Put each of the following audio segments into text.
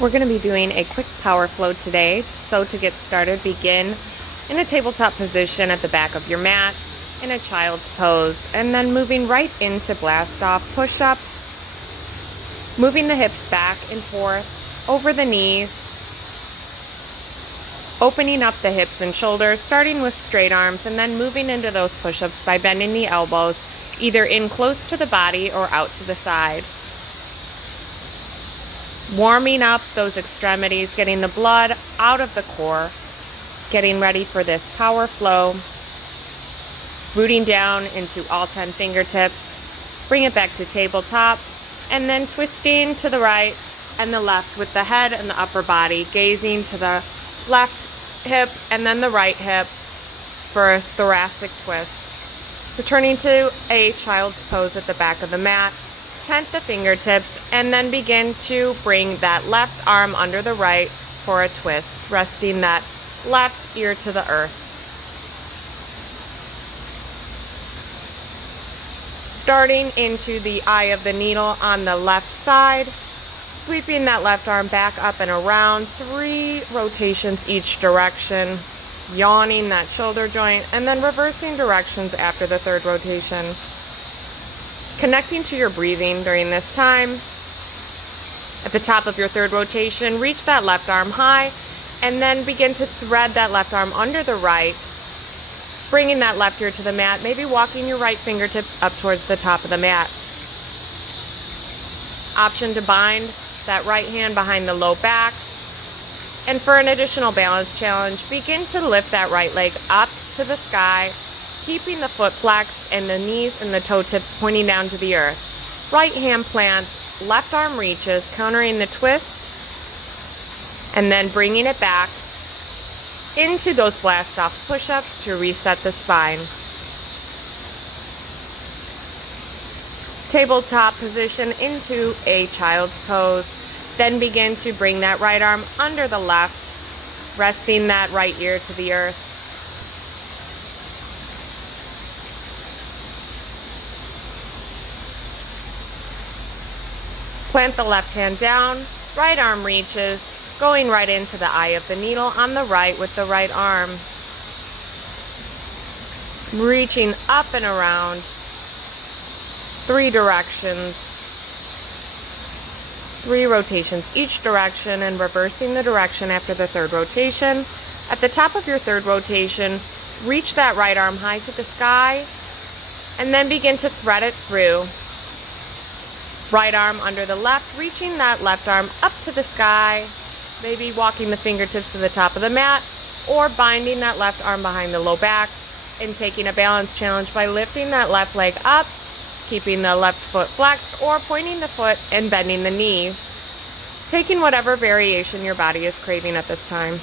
We're going to be doing a quick power flow today. So to get started, begin in a tabletop position at the back of your mat in a child's pose, and then moving right into blast off push-ups, moving the hips back and forth over the knees, opening up the hips and shoulders, starting with straight arms, and then moving into those push-ups by bending the elbows either in close to the body or out to the side. Warming up those extremities, getting the blood out of the core, getting ready for this power flow. Rooting down into all 10 fingertips, bring it back to tabletop, and then twisting to the right and the left with the head and the upper body, gazing to the left hip and then the right hip for a thoracic twist. Returning to a child's pose at the back of the mat, tent the fingertips, and then begin to bring that left arm under the right for a twist, resting that left ear to the earth. Starting into the eye of the needle on the left side, sweeping that left arm back up and around, 3 rotations each direction, yawning that shoulder joint, and then reversing directions after the 3rd rotation. Connecting to your breathing during this time. At the top of your 3rd rotation, reach that left arm high, and then begin to thread that left arm under the right, bringing that left ear to the mat, maybe walking your right fingertips up towards the top of the mat. Option to bind that right hand behind the low back. And for an additional balance challenge, begin to lift that right leg up to the sky, keeping the foot flexed and the knees and the toe tips pointing down to the earth. Right hand plants, left arm reaches, countering the twist, and then bringing it back into those blast off push-ups to reset the spine. Tabletop position into a child's pose. Then begin to bring that right arm under the left, resting that right ear to the earth. Plant the left hand down, right arm reaches, going right into the eye of the needle on the right with the right arm. Reaching up and around, 3 directions, 3 rotations each direction, and reversing the direction after the 3rd rotation. At the top of your 3rd rotation, reach that right arm high to the sky, and then begin to thread it through. Right arm under the left, reaching that left arm up to the sky, maybe walking the fingertips to the top of the mat, or binding that left arm behind the low back and taking a balance challenge by lifting that left leg up, keeping the left foot flexed, or pointing the foot and bending the knee, taking whatever variation your body is craving at this time.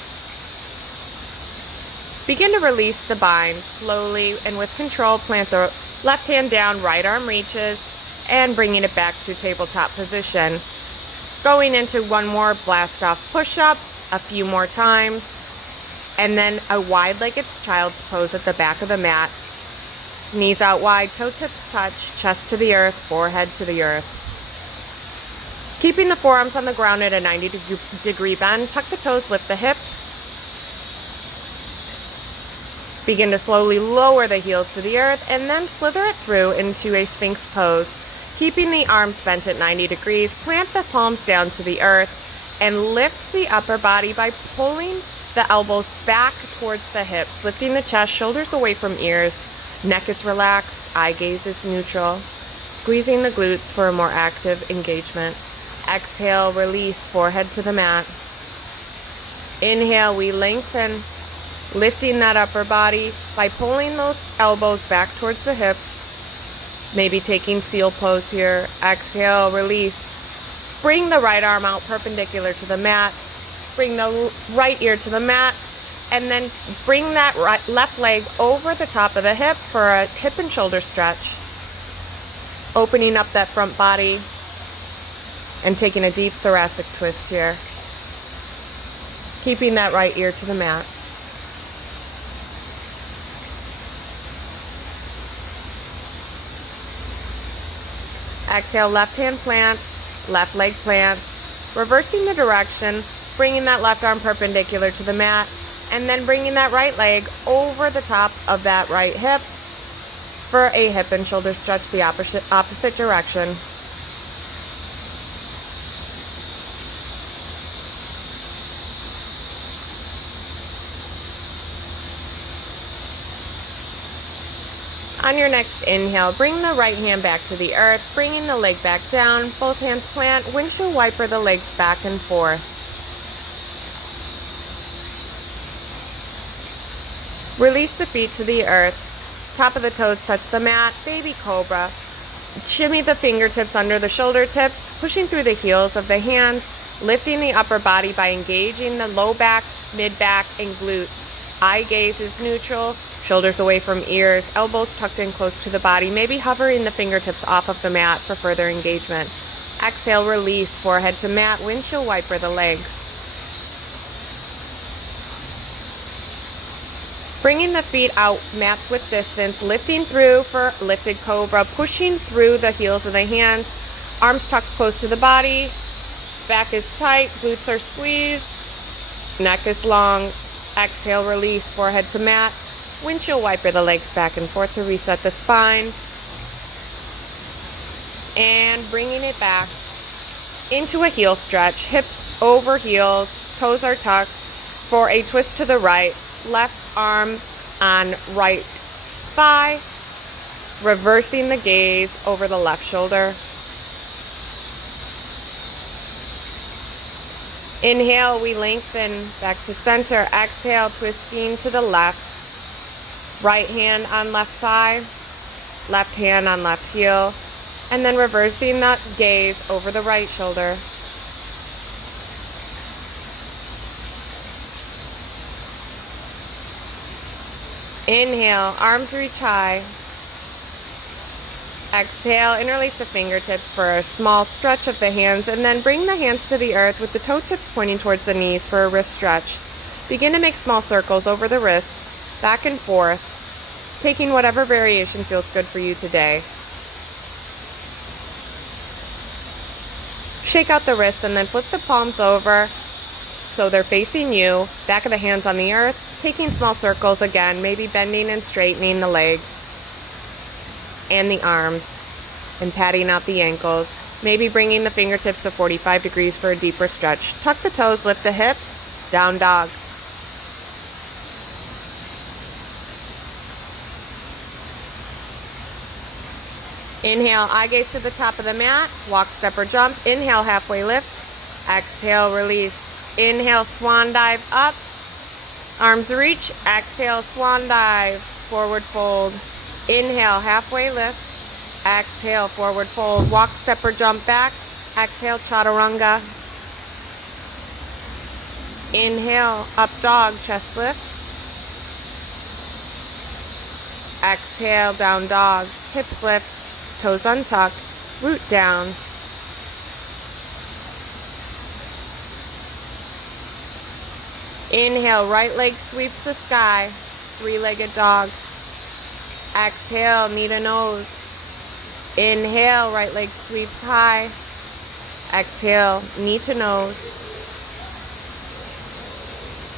Begin to release the bind slowly and with control. Plant the left hand down, right arm reaches, and bringing it back to tabletop position. Going into one more blast off push-up, a few more times, and then a wide-legged child's pose at the back of the mat. Knees out wide, toe tips touch, chest to the earth, forehead to the earth. Keeping the forearms on the ground at a 90-degree bend, tuck the toes, lift the hips. Begin to slowly lower the heels to the earth, and then slither it through into a Sphinx pose. Keeping the arms bent at 90 degrees, plant the palms down to the earth, and lift the upper body by pulling the elbows back towards the hips, lifting the chest, shoulders away from ears, neck is relaxed, eye gaze is neutral, squeezing the glutes for a more active engagement. Exhale, release, forehead to the mat. Inhale, we lengthen, lifting that upper body by pulling those elbows back towards the hips. Maybe taking seal pose here. Exhale, release. Bring the right arm out perpendicular to the mat. Bring the right ear to the mat. And then bring that left leg over the top of the hip for a hip and shoulder stretch. Opening up that front body and taking a deep thoracic twist here. Keeping that right ear to the mat. Exhale, left hand plants, left leg plants, reversing the direction, bringing that left arm perpendicular to the mat, and then bringing that right leg over the top of that right hip for a hip and shoulder stretch the opposite direction. On your next inhale, bring the right hand back to the earth, bringing the leg back down. Both hands plant, windshield wiper the legs back and forth. Release the feet to the earth. Top of the toes touch the mat, baby cobra. Shimmy the fingertips under the shoulder tips, pushing through the heels of the hands, lifting the upper body by engaging the low back, mid back, and glutes. Eye gaze is neutral. Shoulders away from ears, elbows tucked in close to the body, maybe hovering the fingertips off of the mat for further engagement. Exhale, release, forehead to mat, windshield wiper the legs. Bringing the feet out, mats with distance, lifting through for lifted cobra, pushing through the heels of the hands, arms tucked close to the body, back is tight, glutes are squeezed, neck is long. Exhale, release, forehead to mat. Windshield wiper the legs back and forth to reset the spine. And bringing it back into a heel stretch. Hips over heels, toes are tucked for a twist to the right. Left arm on right thigh. Reversing the gaze over the left shoulder. Inhale, we lengthen back to center. Exhale, twisting to the left. Right hand on left thigh, left hand on left heel, and then reversing that gaze over the right shoulder. Inhale, arms reach high. Exhale, interlace the fingertips for a small stretch of the hands, and then bring the hands to the earth with the toe tips pointing towards the knees for a wrist stretch. Begin to make small circles over the wrists, back and forth, taking whatever variation feels good for you today. Shake out the wrists and then flip the palms over so they're facing you. Back of the hands on the earth, taking small circles again, maybe bending and straightening the legs and the arms and patting out the ankles. Maybe bringing the fingertips to 45 degrees for a deeper stretch. Tuck the toes, lift the hips, down dog. Inhale, eye gaze to the top of the mat, walk, step, or jump. Inhale, halfway lift. Exhale, release. Inhale, swan dive up. Arms reach. Exhale, swan dive. Forward fold. Inhale, halfway lift. Exhale, forward fold. Walk, step, or jump back. Exhale, chaturanga. Inhale, up dog, chest lifts. Exhale, down dog, hips lift. Toes untucked, root down. Inhale, right leg sweeps the sky, three-legged dog. Exhale, knee to nose. Inhale, right leg sweeps high. Exhale, knee to nose.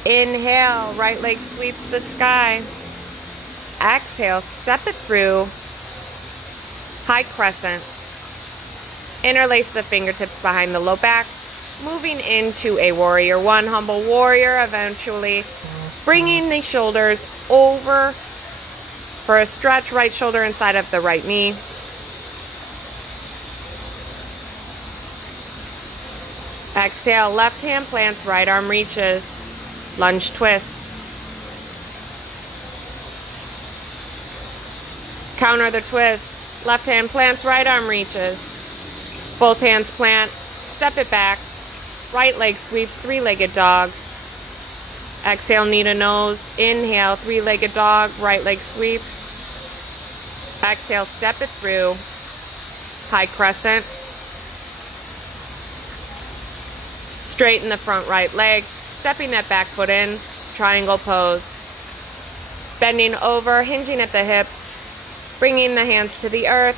Inhale, right leg sweeps the sky. Exhale, step it through. High crescent. Interlace the fingertips behind the low back, moving into a warrior one, humble warrior, eventually bringing the shoulders over for a stretch, right shoulder inside of the right knee. Exhale, left hand plants, right arm reaches, lunge twist. Counter the twist. Left hand plants, right arm reaches. Both hands plant, step it back. Right leg sweeps, three-legged dog. Exhale, knee to nose. Inhale, three-legged dog, right leg sweeps. Exhale, step it through. High crescent. Straighten the front right leg, stepping that back foot in, triangle pose. Bending over, hinging at the hips. Bringing the hands to the earth,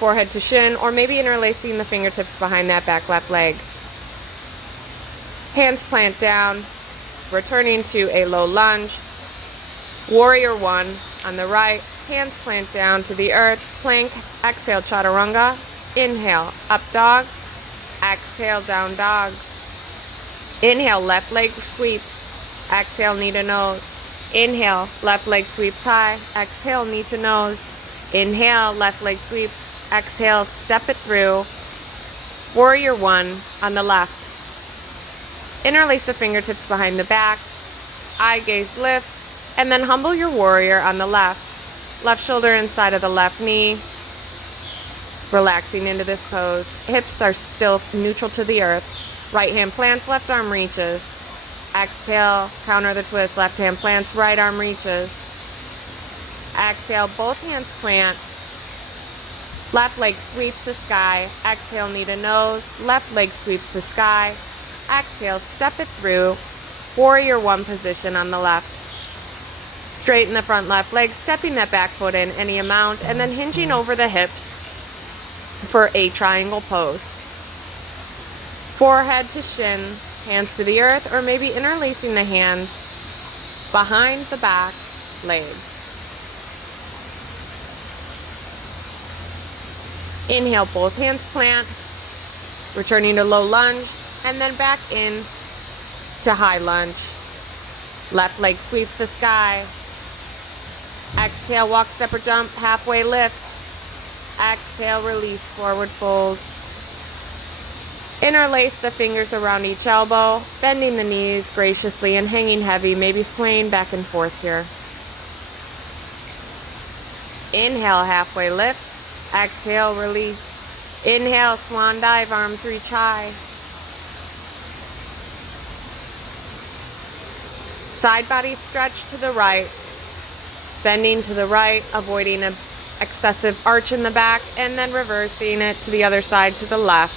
forehead to shin, or maybe interlacing the fingertips behind that back left leg. Hands plant down, returning to a low lunge. Warrior one on the right, hands plant down to the earth, plank, exhale, chaturanga. Inhale, up dog. Exhale, down dog. Inhale, left leg sweeps. Exhale, knee to nose. Inhale, left leg sweeps high. Exhale, knee to nose. Inhale, left leg sweeps. Exhale, step it through. Warrior one on the left. Interlace the fingertips behind the back. Eye gaze lifts. And then humble your warrior on the left. Left shoulder inside of the left knee. Relaxing into this pose. Hips are still neutral to the earth. Right hand plants, left arm reaches. Exhale, counter the twist. Left hand plants, right arm reaches. Exhale, both hands plant. Left leg sweeps the sky. Exhale, knee to nose. Left leg sweeps the sky. Exhale, step it through. Warrior one position on the left. Straighten the front left leg, stepping that back foot in any amount, and then hinging over the hips for a triangle pose. Forehead to shin, hands to the earth, or maybe interlacing the hands behind the back leg. Inhale, both hands plant, returning to low lunge, and then back in to high lunge. Left leg sweeps the sky. Exhale, walk, step, or jump, halfway lift. Exhale, release, forward fold. Interlace the fingers around each elbow, bending the knees graciously and hanging heavy, maybe swaying back and forth here. Inhale, halfway lift. Exhale, release. Inhale, swan dive, arms reach high. Side body stretch to the right. Bending to the right, avoiding an excessive arch in the back, and then reversing it to the other side to the left.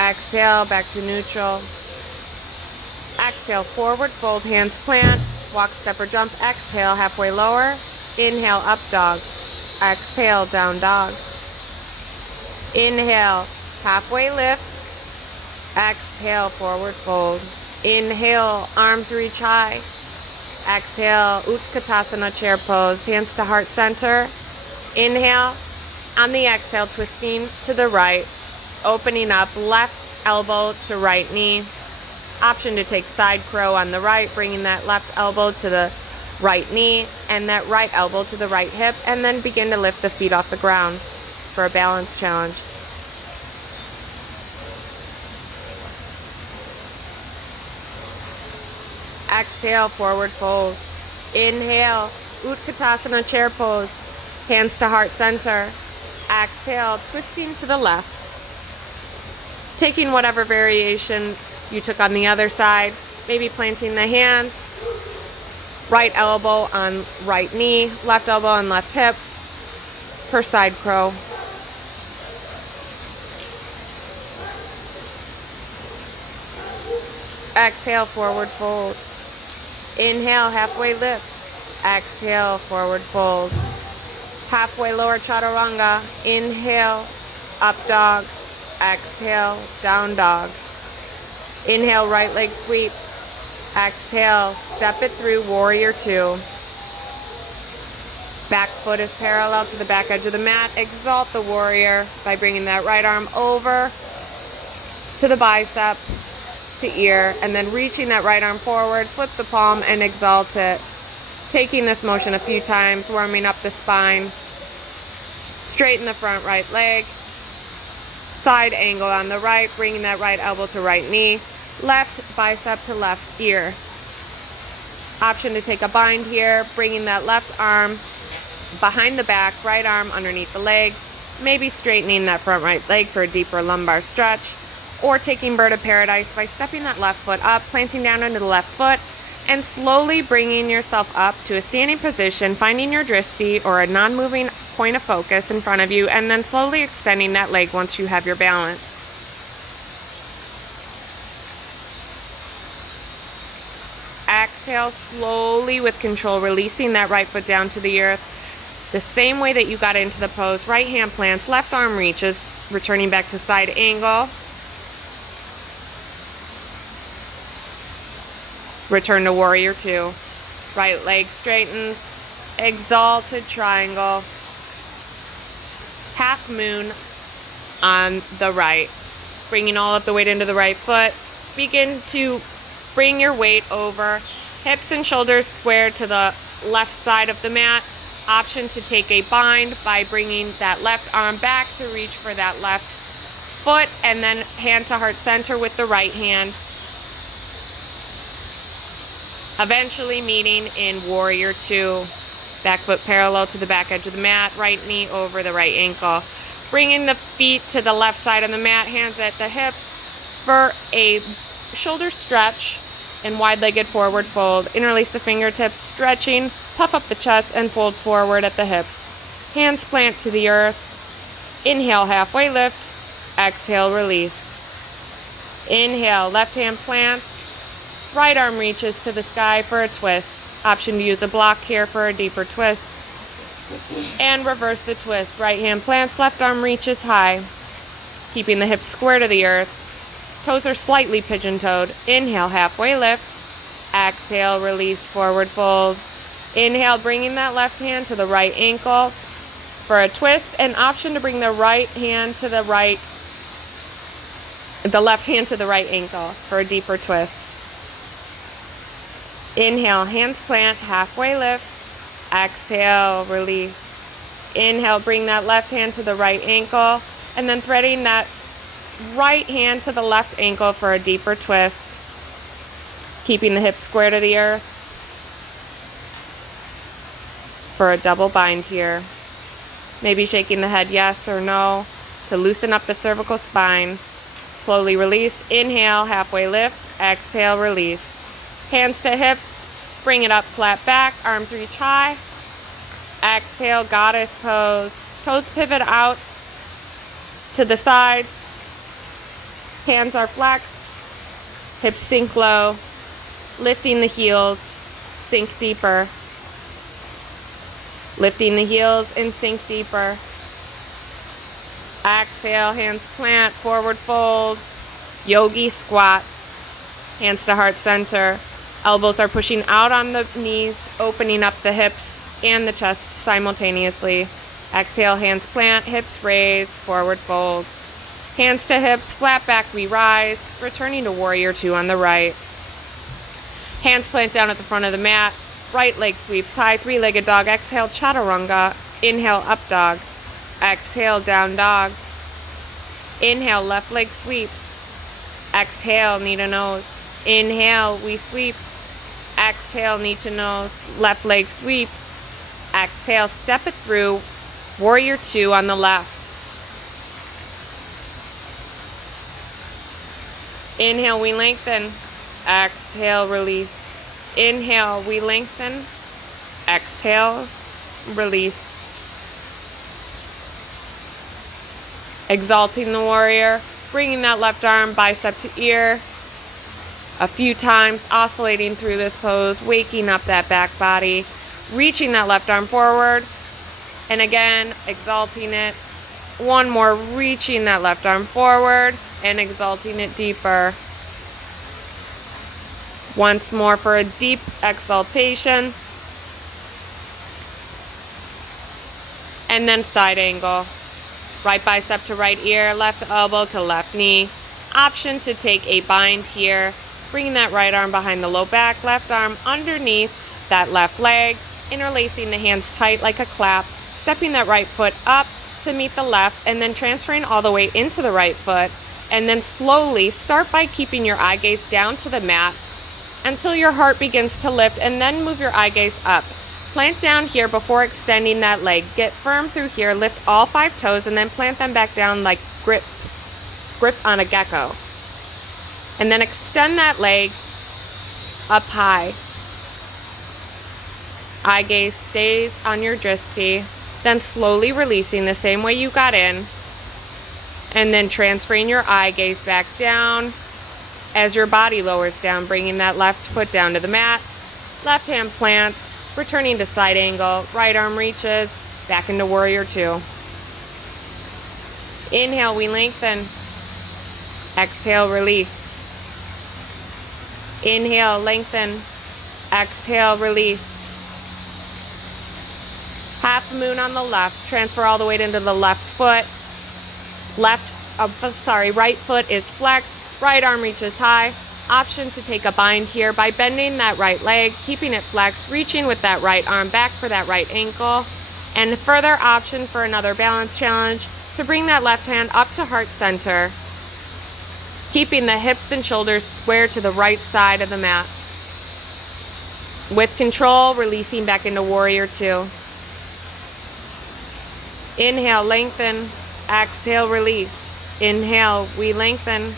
Exhale, back to neutral. Exhale, forward fold, hands plant. Walk, step, or jump. Exhale, halfway lower. Inhale, up dog. Exhale, down dog. Inhale, halfway lift. Exhale, forward fold. Inhale, arms reach high. Exhale, Utkatasana chair pose, hands to heart center. Inhale, on the exhale, twisting to the right, opening up left elbow to right knee. Option to take side crow on the right, bringing that left elbow to the right knee and that right elbow to the right hip, and then begin to lift the feet off the ground for a balance challenge. Exhale, forward fold. Inhale, Utkatasana chair pose, hands to heart center. Exhale, twisting to the left. Taking whatever variation you took on the other side, maybe planting the hands, right elbow on right knee, left elbow on left hip for side crow. Exhale, forward fold. Inhale, halfway lift. Exhale, forward fold. Halfway lower chaturanga. Inhale, up dog. Exhale, down dog. Inhale, right leg sweeps. Exhale, step it through, warrior two. Back foot is parallel to the back edge of the mat. Exalt the warrior by bringing that right arm over to the bicep, to ear, and then reaching that right arm forward, flip the palm and exalt it. Taking this motion a few times, warming up the spine. Straighten the front right leg. Side angle on the right, bringing that right elbow to right knee. Left bicep to left ear. Option to take a bind here, bringing that left arm behind the back, right arm underneath the leg. Maybe straightening that front right leg for a deeper lumbar stretch. Or taking bird of paradise by stepping that left foot up, planting down into the left foot, and slowly bringing yourself up to a standing position, finding your drishti or a non-moving point of focus in front of you, and then slowly extending that leg once you have your balance. Exhale slowly with control, releasing that right foot down to the earth. The same way that you got into the pose, right hand plants, left arm reaches, returning back to side angle. Return to warrior two. Right leg straightens. Exalted triangle. Half moon on the right. Bringing all of the weight into the right foot. Begin to bring your weight over. Hips and shoulders square to the left side of the mat. Option to take a bind by bringing that left arm back to reach for that left foot, and then hand to heart center with the right hand. Eventually meeting in warrior two. Back foot parallel to the back edge of the mat, right knee over the right ankle. Bringing the feet to the left side of the mat, hands at the hips for a shoulder stretch and wide-legged forward fold. Interlace the fingertips, stretching, puff up the chest and fold forward at the hips. Hands plant to the earth. Inhale, halfway lift. Exhale, release. Inhale, left hand plants. Right arm reaches to the sky for a twist. Option to use a block here for a deeper twist. And reverse the twist. Right hand plants, left arm reaches high. Keeping the hips square to the earth. Toes are slightly pigeon-toed. Inhale, halfway lift. Exhale, release, forward fold. Inhale, bringing that left hand to the right ankle for a twist. And option to bring the left hand to the right ankle for a deeper twist. Inhale, hands plant, halfway lift. Exhale, release. Inhale, bring that left hand to the right ankle, and then threading that right hand to the left ankle for a deeper twist. Keeping the hips square to the earth for a double bind here. Maybe shaking the head yes or no to loosen up the cervical spine. Slowly release. Inhale, halfway lift. Exhale, release. Hands to hips. Bring it up, flat back. Arms reach high. Exhale, goddess pose. Toes pivot out to the sides. Hands are flexed. Hips sink low. Lifting the heels. Sink deeper. Lifting the heels and sink deeper. Exhale, hands plant, forward fold. Yogi squat. Hands to heart center. Elbows are pushing out on the knees, opening up the hips and the chest simultaneously. Exhale, hands plant, hips raise, forward fold. Hands to hips, flat back, we rise. Returning to warrior two on the right. Hands plant down at the front of the mat. Right leg sweeps high, three-legged dog. Exhale, chaturanga. Inhale, up dog. Exhale, down dog. Inhale, left leg sweeps. Exhale, knee to nose. Inhale, we sweep. Exhale, knee to nose. Left leg sweeps. Exhale, step it through. Warrior two on the left. Inhale, we lengthen. Exhale, release. Inhale, we lengthen. Exhale, release. Exalting the warrior, bringing that left arm bicep to ear. A few times, oscillating through this pose, waking up that back body, reaching that left arm forward, and again, exalting it. One more, reaching that left arm forward and exalting it deeper. Once more for a deep exaltation. And then side angle. Right bicep to right ear, left elbow to left knee. Option to take a bind here. Bringing that right arm behind the low back, left arm underneath that left leg. Interlacing the hands tight like a clap. Stepping that right foot up to meet the left, and then transferring all the way into the right foot. And then slowly start by keeping your eye gaze down to the mat until your heart begins to lift, and then move your eye gaze up. Plant down here before extending that leg. Get firm through here, lift all 5 toes, and then plant them back down like grip on a gecko. And then extend that leg up high. Eye gaze stays on your drishti, then slowly releasing the same way you got in, and then transferring your eye gaze back down as your body lowers down, bringing that left foot down to the mat. Left hand plants, returning to side angle. Right arm reaches, back into warrior two. Inhale, we lengthen. Exhale, release. Inhale, lengthen. Exhale, release. Half moon on the left. Transfer all the weight into the left foot. Right foot is flexed. Right arm reaches high. Option to take a bind here by bending that right leg, keeping it flexed, reaching with that right arm back for that right ankle. And further option for another balance challenge to bring that left hand up to heart center, keeping the hips and shoulders square to the right side of the mat. With control, releasing back into warrior two. Inhale, lengthen. Exhale, release. Inhale, we lengthen.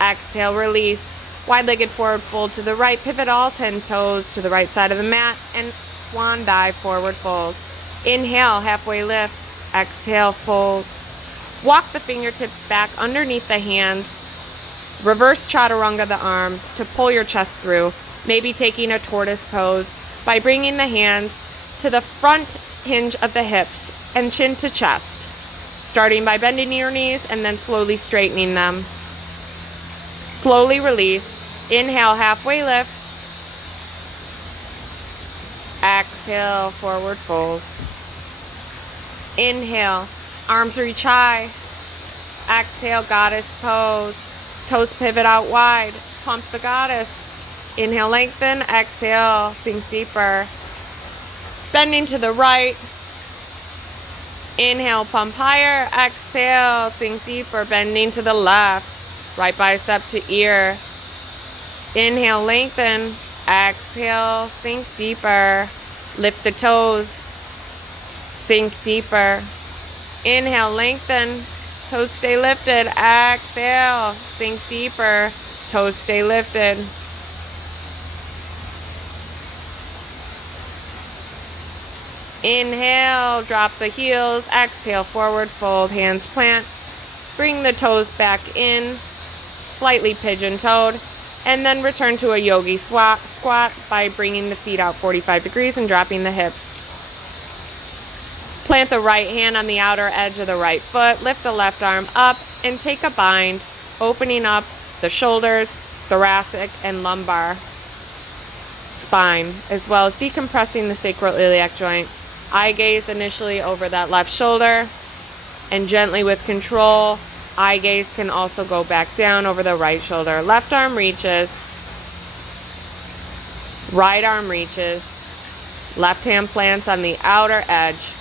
Exhale, release. Wide-legged forward fold to the right. Pivot all 10 toes to the right side of the mat. And swan dive, forward fold. Inhale, halfway lift. Exhale, fold. Walk the fingertips back underneath the hands. Reverse chaturanga the arms to pull your chest through. Maybe taking a tortoise pose by bringing the hands to the front hinge of the hips and chin to chest. Starting by bending your knees and then slowly straightening them. Slowly release. Inhale, halfway lift. Exhale, forward fold. Inhale, arms reach high. Exhale, goddess pose. Toes pivot out wide. Pump the goddess. Inhale, lengthen. Exhale, sink deeper. Bending to the right. Inhale, pump higher. Exhale, sink deeper. Bending to the left. Right bicep to ear. Inhale, lengthen. Exhale, sink deeper. Lift the toes. Sink deeper. Inhale, lengthen. Toes stay lifted. Exhale, sink deeper. Toes stay lifted. Inhale, drop the heels. Exhale, forward fold, hands plant. Bring the toes back in, slightly pigeon-toed, and then return to a yogi squat by bringing the feet out 45 degrees and dropping the hips. Plant the right hand on the outer edge of the right foot, lift the left arm up, and take a bind, opening up the shoulders, thoracic, and lumbar spine, as well as decompressing the sacroiliac joint. Eye gaze initially over that left shoulder, and gently with control, eye gaze can also go back down over the right shoulder. Left arm reaches, right arm reaches, left hand plants on the outer edge.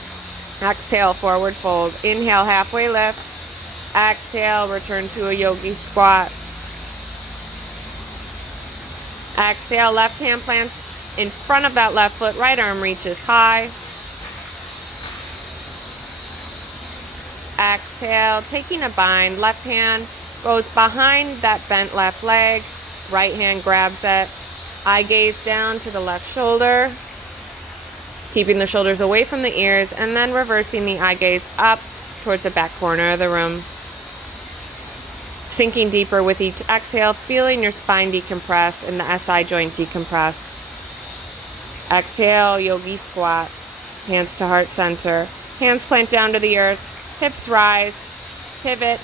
Exhale, forward fold. Inhale, halfway lift. Exhale, return to a yogi squat. Exhale, left hand plants in front of that left foot, right arm reaches high. Exhale, taking a bind, left hand goes behind that bent left leg, right hand grabs it, eye gaze down to the left shoulder, keeping the shoulders away from the ears, and then reversing the eye gaze up towards the back corner of the room. Sinking deeper with each exhale, feeling your spine decompress and the SI joint decompress. Exhale, yogi squat, hands to heart center, hands plant down to the earth. Hips rise, pivot,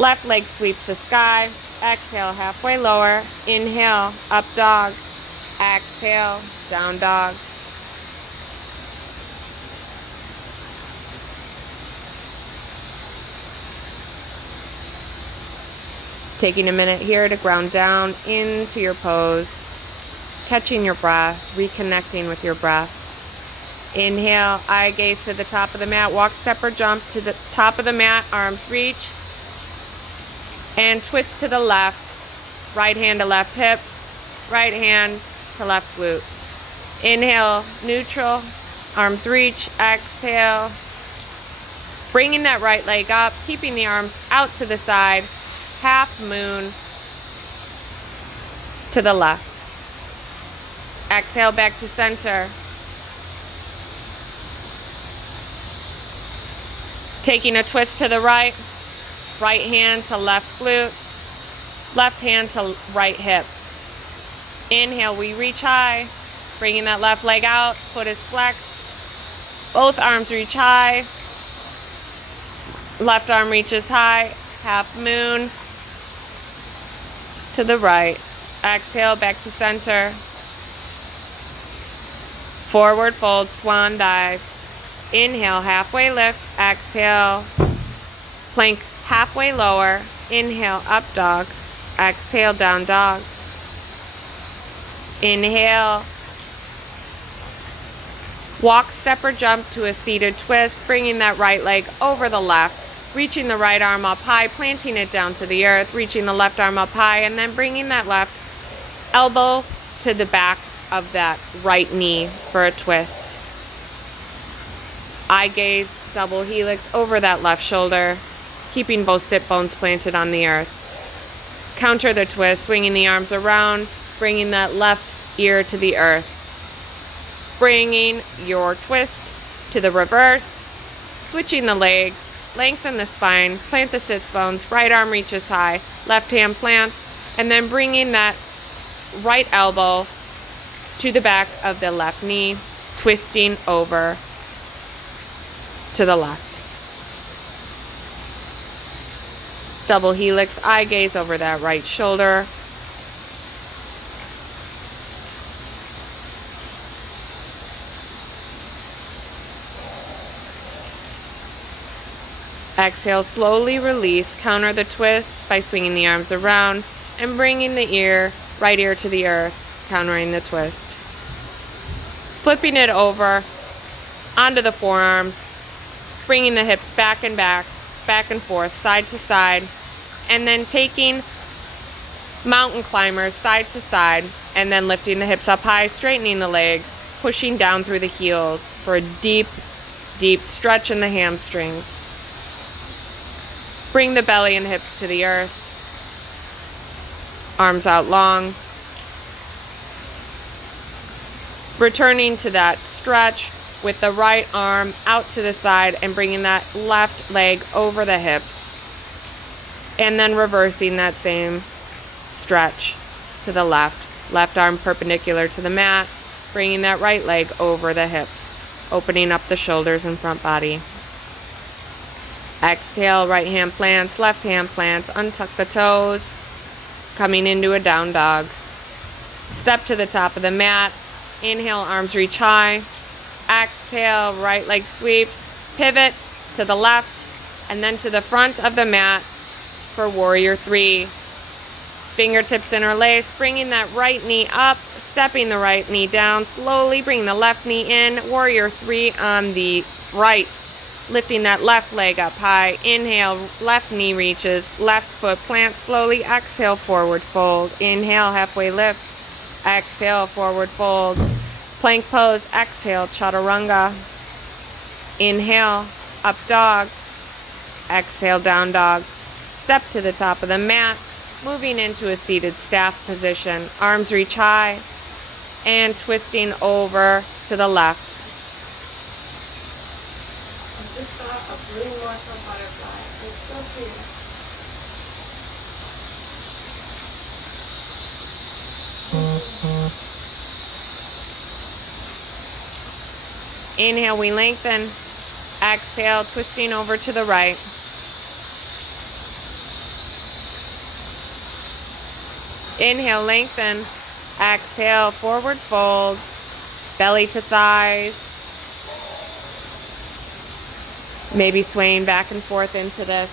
left leg sweeps the sky. Exhale, halfway lower. Inhale, up dog. Exhale, down dog. Taking a minute here to ground down into your pose, catching your breath, reconnecting with your breath. Inhale, eye gaze to the top of the mat, walk, step, or jump to the top of the mat, arms reach, and twist to the left, right hand to left hip, right hand to left glute. Inhale, neutral, arms reach, exhale, bringing that right leg up, keeping the arms out to the side, half moon to the left. Exhale, back to center. Taking a twist to the right, right hand to left glute, left hand to right hip. Inhale, we reach high, bringing that left leg out, foot is flexed, both arms reach high, left arm reaches high, half moon to the right. Exhale, back to center. Forward fold, swan dive. Inhale, halfway lift. Exhale, plank halfway lower. Inhale, up dog. Exhale, down dog. Inhale, walk, step, or jump to a seated twist, bringing that right leg over the left, reaching the right arm up high, planting it down to the earth, reaching the left arm up high, and then bringing that left elbow to the back of that right knee for a twist. Eye gaze, double helix over that left shoulder, keeping both sit bones planted on the earth. Counter the twist, swinging the arms around, bringing that left ear to the earth. Bringing your twist to the reverse, switching the legs, lengthen the spine, plant the sits bones, right arm reaches high, left hand plants, and then bringing that right elbow to the back of the left knee, twisting over to the left. Double helix, eye gaze over that right shoulder. Exhale, slowly release. Counter the twist by swinging the arms around and bringing the right ear to the earth, countering the twist. Flipping it over onto the forearms, bringing the hips back and forth, side to side, and then taking mountain climbers side to side, and then lifting the hips up high, straightening the legs, pushing down through the heels for a deep, deep stretch in the hamstrings. Bring the belly and hips to the earth. Arms out long. Returning to that stretch with the right arm out to the side and bringing that left leg over the hips. And then reversing that same stretch to the left. Left arm perpendicular to the mat. Bringing that right leg over the hips. Opening up the shoulders and front body. Exhale, right hand plants, left hand plants, untuck the toes, coming into a down dog. Step to the top of the mat, inhale, arms reach high, exhale, right leg sweeps, pivot to the left, and then to the front of the mat for warrior three. Fingertips interlace, bringing that right knee up, stepping the right knee down, slowly bring the left knee in, warrior three on the right. Lifting that left leg up high. Inhale, left knee reaches, left foot plants slowly. Exhale, forward fold. Inhale, halfway lift. Exhale, forward fold. Plank pose. Exhale, chaturanga. Inhale, up dog. Exhale, down dog. Step to the top of the mat. Moving into a seated staff position. Arms reach high. And twisting over to the left. Just thought of blue ortho butterfly. It's so cute. Inhale, we lengthen. Exhale, twisting over to the right. Inhale, lengthen. Exhale, forward fold. Belly to thighs. Maybe swaying back and forth into this.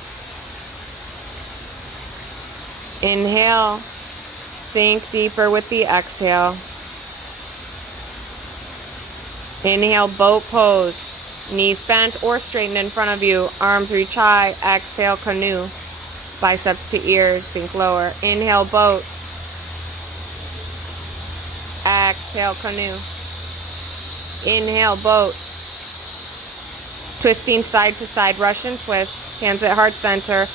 Inhale. Sink deeper with the exhale. Inhale, boat pose. Knees bent or straightened in front of you. Arms reach high. Exhale, canoe. Biceps to ears. Sink lower. Inhale, boat. Exhale, canoe. Inhale, boat. Twisting side to side, Russian twist. Hands at heart center.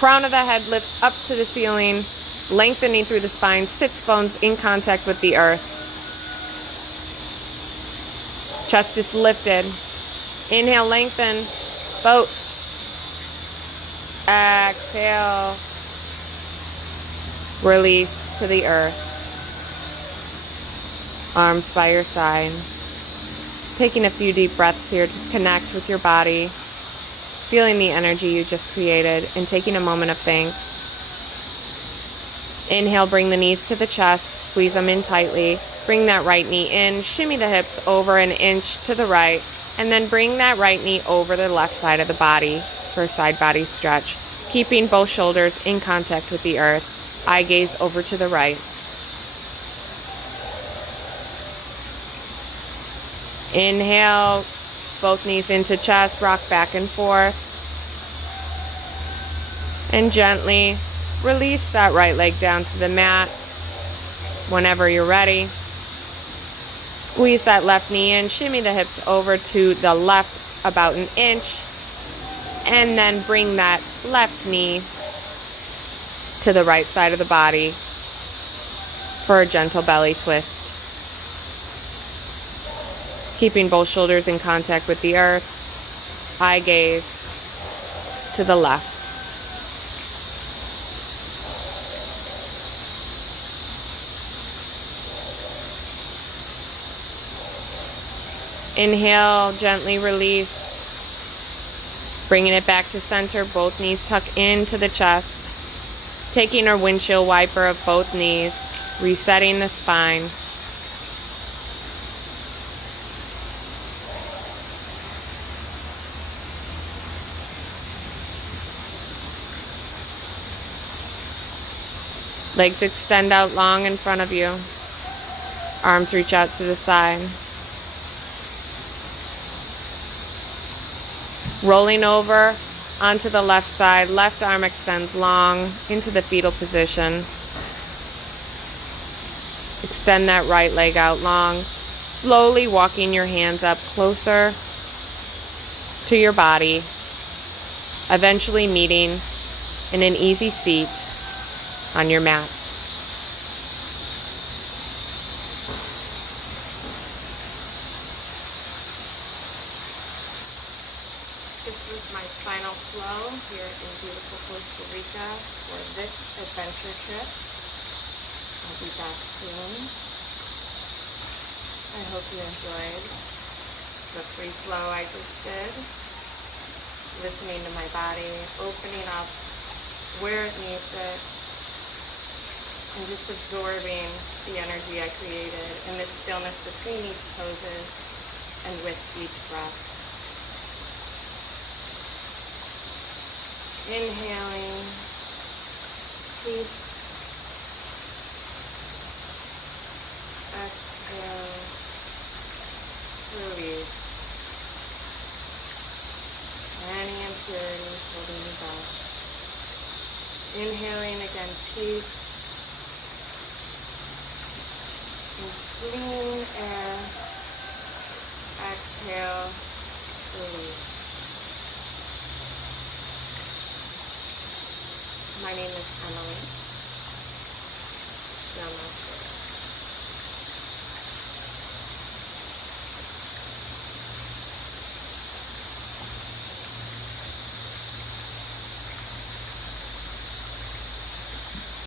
Crown of the head lifts up to the ceiling, lengthening through the spine. Sits bones in contact with the earth. Chest is lifted. Inhale, lengthen. Boat. Exhale. Release to the earth. Arms by your side. Taking a few deep breaths here to connect with your body, feeling the energy you just created, and taking a moment of thanks. Inhale, bring the knees to the chest, squeeze them in tightly. Bring that right knee in, shimmy the hips over an inch to the right, and then bring that right knee over the left side of the body for a side body stretch, keeping both shoulders in contact with the earth. Eye gaze over to the right. Inhale, both knees into chest, rock back and forth. And gently release that right leg down to the mat whenever you're ready. Squeeze that left knee in, shimmy the hips over to the left about an inch, and then bring that left knee to the right side of the body for a gentle belly twist. Keeping both shoulders in contact with the earth, eye gaze to the left. Inhale, gently release, bringing it back to center, both knees tuck into the chest, taking our windshield wiper of both knees, resetting the spine. Legs extend out long in front of you, arms reach out to the side. Rolling over onto the left side, left arm extends long into the fetal position. Extend that right leg out long, slowly walking your hands up closer to your body, eventually meeting in an easy seat on your mat. This was my final flow here in beautiful Costa Rica for this adventure trip. I'll be back soon. I hope you enjoyed the free flow I just did. Listening to my body, opening up where it needs it, and just absorbing the energy I created and the stillness between each poses and with each breath. Inhaling, peace. Exhale, release. Any impurities holding you back. Inhaling again, peace. And clean air. Exhale, release. My name is Emily.